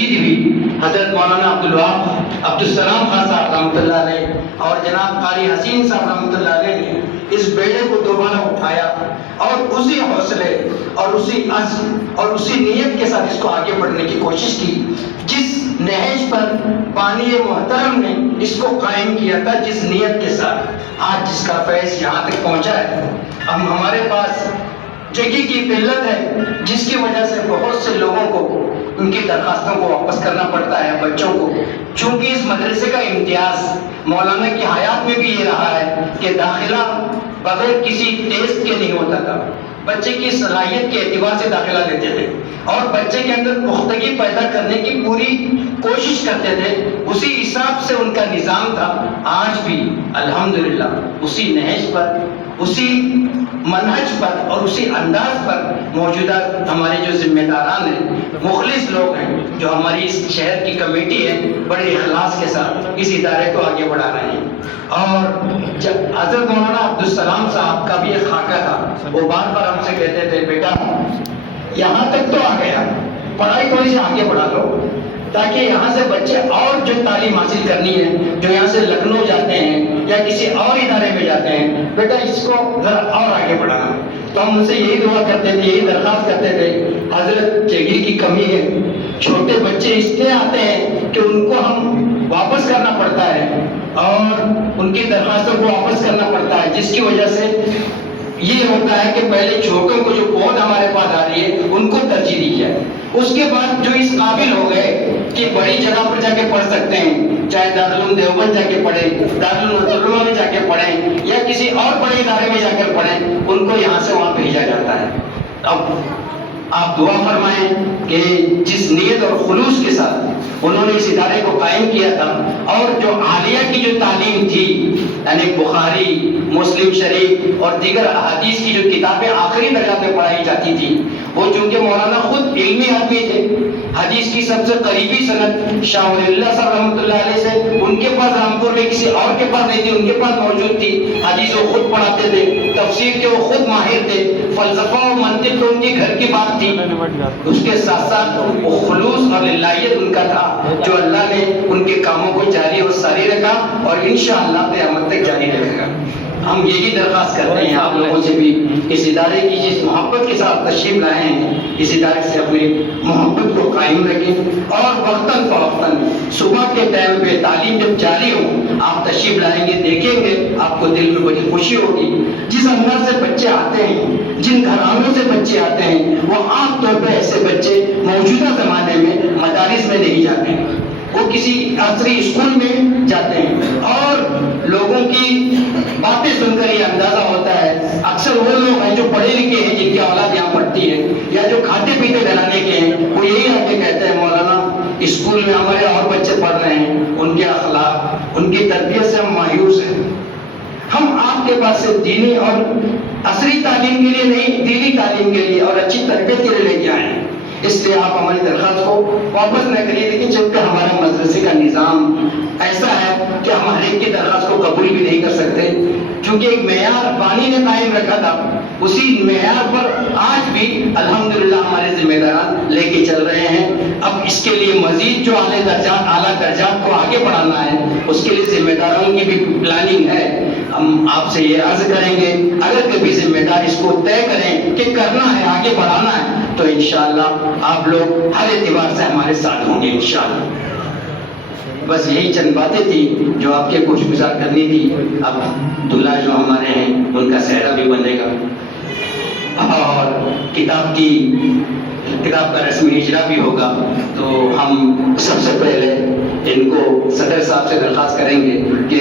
تجدید ہوئی، حضرت مولانا عبدالسلام خان صاحب رحمۃ اللہ علیہ اور جناب قاری حسین صاحب رحمۃ اللہ علیہ نے اس بیڑے کو دوبارہ اٹھایا اور اسی حوصلے اور اسی عزم اور اسی نیت کے ساتھ اس کو آگے بڑھنے کی کوشش کی، جس نہج پر بانی محترم نے اس کو قائم کیا تھا، جس نیت کے ساتھ آج جس کا فیض یہاں تک پہنچا ہے۔ اب ہمارے پاس جگہ کی قلت ہے، جس کی وجہ سے بہت سے لوگوں کو ان کی درخواستوں کو واپس کرنا پڑتا ہے، بچوں کو، چونکہ اس مدرسے کا امتیاز مولانا کی حیات میں بھی یہ رہا ہے کہ داخلہ بغیر کسی ٹیسٹ کے نہیں ہوتا تھا، بچے کی صلاحیت کے اعتبار سے داخلہ لیتے تھے اور بچے کے اندر پختگی پیدا کرنے کی پوری کوشش کرتے تھے، اسی حساب سے ان کا نظام تھا۔ آج بھی الحمدللہ اسی نہج پر، اسی منہج پر اور اسی انداز پر موجودہ ہمارے جو ذمہ داران ہیں، مخلص لوگ ہیں، جو ہماری اس شہر کی کمیٹی ہے، بڑے اخلاص کے ساتھ اس ادارے کو آگے بڑھا رہے ہیں۔ اور جب حضرت مولانا عبدالسلام صاحب کا بھی ایک خاکہ تھا، وہ بار بار ہم سے کہتے تھے بیٹا یہاں تک تو آ گیا، پڑھائی تھوڑی سی آگے بڑھا لو، تاکہ یہاں سے بچے اور جو تعلیم حاصل کرنی ہے، جو یہاں سے لکھنؤ جاتے ہیں یا کسی اور ادارے میں جاتے ہیں، بیٹا اس کو ذرا اور آگے بڑھانا۔ تو ہم ان سے یہی دعا کرتے تھے، یہی درخواست کرتے تھے، حضرت جگہ کی کمی ہے، چھوٹے بچے اس لیے آتے ہیں کہ ان کو ہم واپس کرنا پڑتا ہے اور ان کی درخواستوں کو واپس کرنا پڑتا ہے، جس کی وجہ سے یہ ہوتا ہے کہ پہلے چھوٹوں کو جو پود ہمارے پاس آ رہی ہے ان کو ترجیح دی جائے، اس کے بعد جو اس قابل ہو گئے کہ بڑی جگہ پر جا کے پڑھ سکتے ہیں، چاہے دارالعلوم دیوبند جا کے پڑھیں، دارالعلوم میں جا کے پڑھیں یا کسی اور بڑے ادارے میں جا کر پڑھیں، ان کو یہاں سے وہاں بھیجا جاتا ہے۔ اب آپ دعا فرمائیں کہ جس نیت اور خلوص کے ساتھ انہوں نے اس ادارے کو قائم کیا تھا، اور جو عالیہ کی جو تعلیم تھی، یعنی بخاری، مسلم شریف اور دیگر احادیث کی جو کتابیں آخری درجات میں پڑھائی جاتی تھی، وہ چونکہ مولانا خود علمی آدمی تھے، حدیث کی سب سے قریبی سند شاہ ولی اللہ صاحب رحمۃ اللہ علیہ سے ان کے پاس رامپور میں کسی اور کے پاس نہیں تھی، ان کے پاس موجود تھی، حدیث وہ خود پڑھاتے تھے، تفسیر کے وہ خود ماہر تھے، فلسفہ و منطق تو ان کے گھر کی بات تھی، اس کے ساتھ ساتھ وہ خلوص اور للہیت ان کا تھا، جو اللہ نے ان کے کاموں کو جاری اور ساری رکھا اور انشاءاللہ قیامت تک جاری رکھے گا۔ ہم یہی درخواست کرتے ہیں آپ لوگوں سے بھی، اس ادارے کی جس محبت کے ساتھ تشریف لائے ہیں، اس ادارے سے اپنی محبت کو قائم رکھیں اور وقتاً فوقتاً صبح کے ٹائم پہ تعلیم جب جاری ہو آپ تشریف لائیں گے، دیکھیں گے آپ کو دل میں بڑی خوشی ہوگی۔ جس انداز سے بچے آتے ہیں، جن گھرانوں سے بچے آتے ہیں، وہ عام طور پہ ایسے بچے موجودہ زمانے میں مدارس میں نہیں جاتے ہیں، وہ کسی عصری اسکول میں جاتے ہیں، اور لوگوں کی باتیں سن کر یہ اندازہ ہوتا ہے اکثر وہ لوگ ہیں جو پڑھے لکھے ہیں، جن کی اولاد یہاں پڑھتی ہے، یا جو کھاتے پیتے گھرانے کے ہیں، وہ یہی آ کے کہتے ہیں مولانا اسکول میں ہمارے اور بچے پڑھ رہے ہیں، ان کے اخلاق، ان کی تربیت سے ہم مایوس ہیں۔ ہم آپ کے پاس سے دینی اور عصری تعلیم کے لیے نہیں، دینی تعلیم کے لیے اور اچھی تربیت کے لیے لے کے آئے ہیں، اس لیے آپ ہماری درخواست کو واپس نہ کریے۔ لیکن جبکہ ہمارے مدرسے کا نظام ایسا ہے کہ ہم ہر ایک کی درخواست کو قبول بھی نہیں کر سکتے، کیونکہ ایک معیار بانی نے قائم رکھا تھا، اسی معیار پر آج بھی الحمدللہ ہمارے ذمہ داران لے کے چل رہے ہیں۔ اب اس کے لیے مزید جو اعلیٰ درجات کو آگے بڑھانا ہے، اس کے لیے ذمہ داروں کی بھی پلاننگ ہے۔ ہم آپ سے یہ عرض کریں گے اگر کبھی ذمہ دار اس کو طے کریں کہ کرنا ہے، آگے بڑھانا ہے، تو انشاءاللہ آپ لوگ ہر اعتبار سے ہمارے ساتھ ہوں گے انشاءاللہ۔ بس یہی چند باتیں تھی جو آپ کے گوش گزار کرنی تھی۔ اب دلہا جو ہمارے ہیں ان کا سہرا بھی بنے گا اور کتاب کا رسم اجرا بھی ہوگا، تو ہم سب سے پہلے ان کو صدر صاحب سے درخواست کریں گے کہ